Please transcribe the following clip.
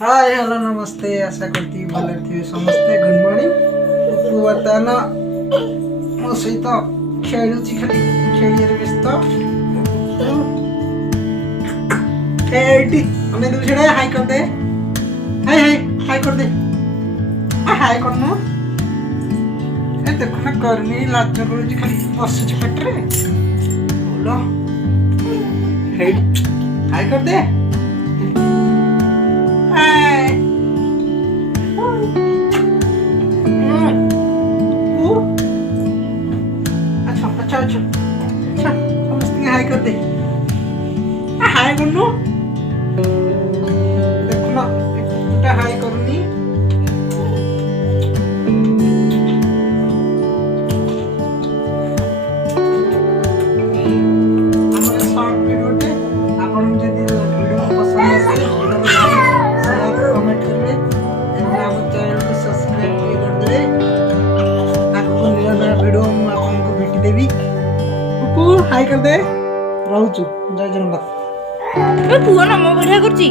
Hi hello नमस्ते आशा करती भले थे समस्ते गुड मॉर्निंग पुप्पू बर्तमान मो सहित खेलुची खाली खेलिए व्यस्त एटी अने दू छड़े हाय कर दे हाय हाय हाय कर दे हाय करनो ए देखो ना करनी लाज करूची खाली बसुची पेट रे बोलो हे हाय कर दे हाय अच्छा अच्छा अच्छा अच्छा समझते हाय कर दे हाय करनो देखो ना एक हाय करनी हमारे शॉर्ट वीडियो पे अपन जदी वीडियो पसंद आसे वीडियो को लाइक शेयर कमेंट करबे एंड हम चैनल को सब्सक्राइब कर देबे ताको नया वीडियो हम आपन को भेटी देबी पुप्पू हाय कर दे रहउछु जय जगन्नाथ ए पुओ ना मो बढ़िया करची।